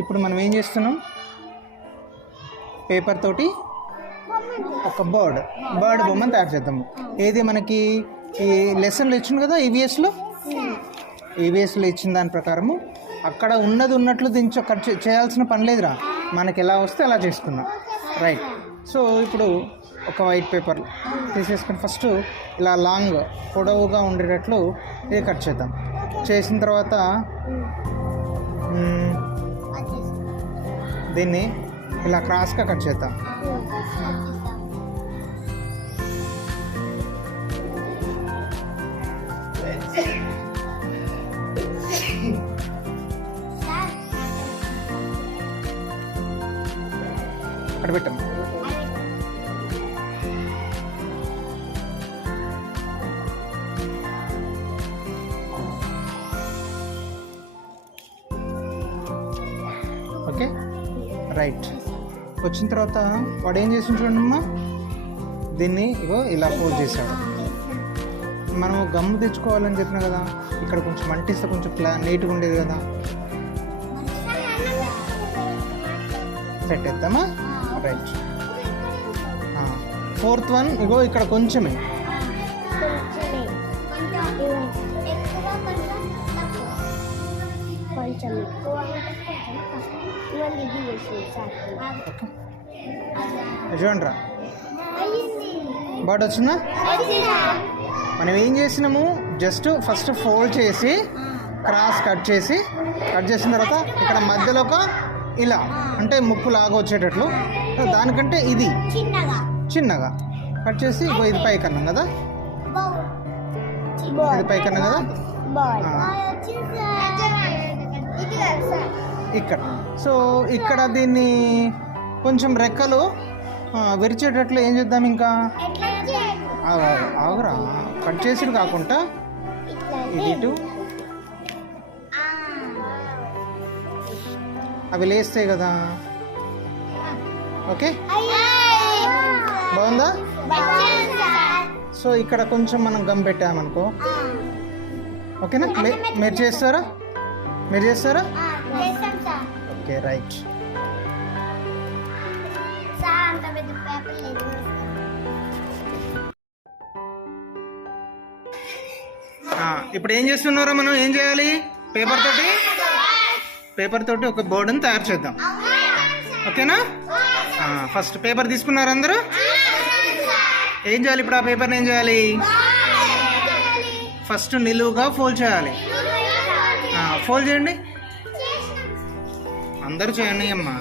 ఇప్పుడు మనం ఏం చేస్తున్నాం, పేపర్ తోటి ఒక బర్డ్ బొమ్మను తయారు చేద్దాము. ఏది మనకి ఈ లెసన్లు ఇచ్చింది కదా ఈవీఎస్లో ఇచ్చిన దాని ప్రకారము అక్కడ ఉన్నట్లు దీంట్లో కట్ చేయాల్సిన పని లేదురా, మనకి ఎలా వస్తే అలా చేసుకుందాం. రైట్. సో ఇప్పుడు ఒక వైట్ పేపర్ తీసేసుకుని ఫస్ట్ ఇలా లాంగ్ పొడవుగా ఉండేటట్లు ఇది కట్ చేద్దాం. చేసిన తర్వాత దీన్ని ఇలా క్రాస్గా కట్ చేద్దాం. అక్కడ పెట్టాం. Okay right. వచ్చిన తర్వాత వాడు ఏం చేసి చూడమ్మా, దీన్ని ఇగో ఇలా ఫోల్డ్ చేశాడు. మనం గమ్ము తెచ్చుకోవాలని చెప్పినా కదా, ఇక్కడ కొంచెం అంటిస్తే కొంచెం నీట్గా ఉండేది కదా. సెట్ చేద్దామా? రైట్. ఫోర్త్ వన్ ఇగో ఇక్కడ కొంచెమే చూడండి రా, బర్డ్ వచ్చిందా? మనం ఏం చేసినాము, జస్ట్ ఫస్ట్ ఫోల్డ్ చేసి క్రాస్ కట్ చేసిన తర్వాత ఇక్కడ మధ్యలో ఒక ఇలా అంటే ముక్కు లాగా వచ్చేటట్లు, దానికంటే ఇది చిన్నగా కట్ చేసి ఇది పైకన్నాం కదా, ఇది పైకన్నాం కదా ఇక్కడ. సో ఇక్కడ దీన్ని కొంచెం రెక్కలు విరిచేటట్లు ఏం చేద్దాం, ఇంకా ఆగురా, కట్ చేసి కాకుండా ఇది ఇటు అవి లేస్తాయి కదా. ఓకే బాగుందా? సో ఇక్కడ కొంచెం మనం గమ్ పెట్టామనుకో, ఓకేనా? మీరు చేస్తారా? Okay right. ఇప్పుడు ఏం చేస్తున్నారో మనం ఏం చేయాలి, పేపర్ తోటి ఒక బోర్డుని తయారు చేద్దాం. ఓకేనా? ఫస్ట్ పేపర్ తీసుకున్నారు అందరూ? ఏం చేయాలి ఇప్పుడు? ఆ పేపర్ని ఏం చేయాలి, ఫస్ట్ నిలువుగా ఫోల్డ్ చేయాలి. ఫోల్డ్ చేయండి, అందరూ చేయండి అమ్మా.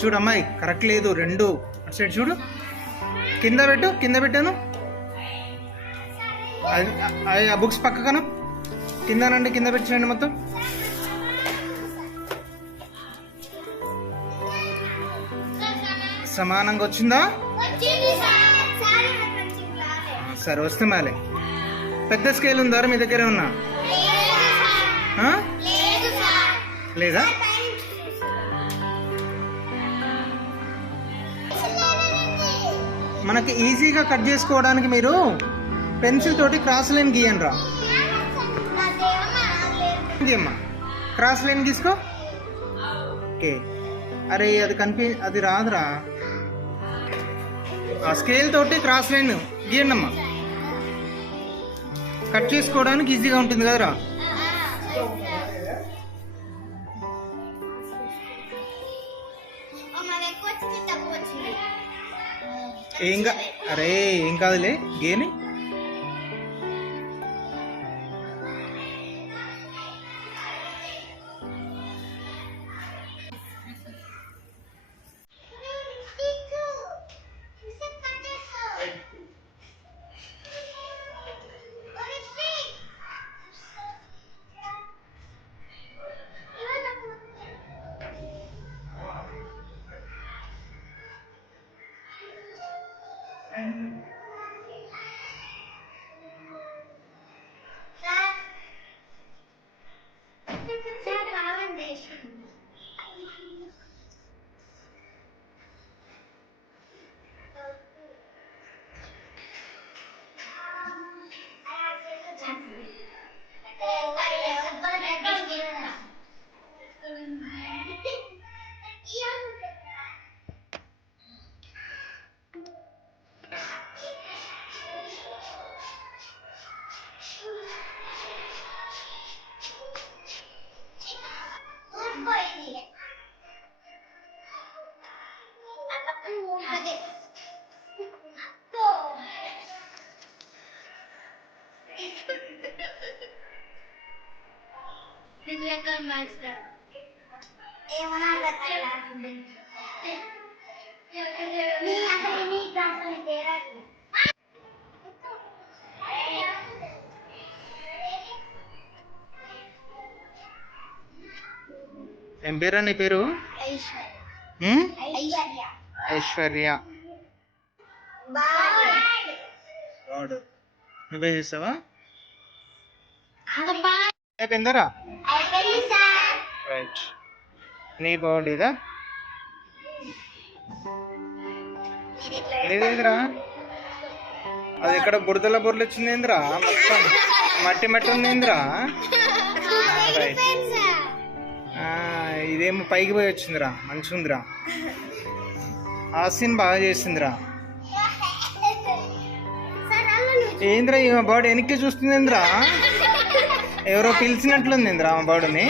చూడు అమ్మాయి, కరెక్ట్ లేదు, రెండు అటు సైడ్ చూడు, కింద పెట్టాను. అది ఆ బుక్స్ పక్కన కింద పెట్టండి మొత్తం. సమానంగా వచ్చిందా? సరే వస్తే మాలే. పెద్ద స్కేల్ ఉందా మీ దగ్గర? ఉన్నా లేదా? మనకి ఈజీగా కట్ చేసుకోవడానికి మీరు పెన్సిల్ తోటి క్రాస్ లైన్ గీయండి రా. అమ్మా క్రాస్ లైన్ గీసుకో. ఓకే. అరే అది రాదురా. ఆ స్కేల్ తోటి క్రాస్ లైన్ గీయండి అమ్మా, కట్ చేసుకోవడానికి ఈజీగా ఉంటుంది కదరా. ఏం కాదులే, గేని. ఏం పేరు నీ పేరు? ఐశ్వర్య. నువ్వే చేస్తావా? అయిపోయిందరా? రైట్. నీ బాగుండేదా? లేదేంద్రా, అది ఇక్కడ బురదల బుర్రలు వచ్చింది ఏంద్రా, మొత్తం మట్టి మట్టి ఉంది ఏంద్రా. రైట్. ఇదేమో పైకి పోయి వచ్చిందిరా, మంచిగా ఉందిరా. ఆసిన్ బాగా చేసిందిరా. ఏంద్రా ఈ బాడీ వెనక్కి చూస్తుంది ఏంద్రా, ఎవరో పిలిచినట్లుంది ఏంద్రా ఆ బాడీని.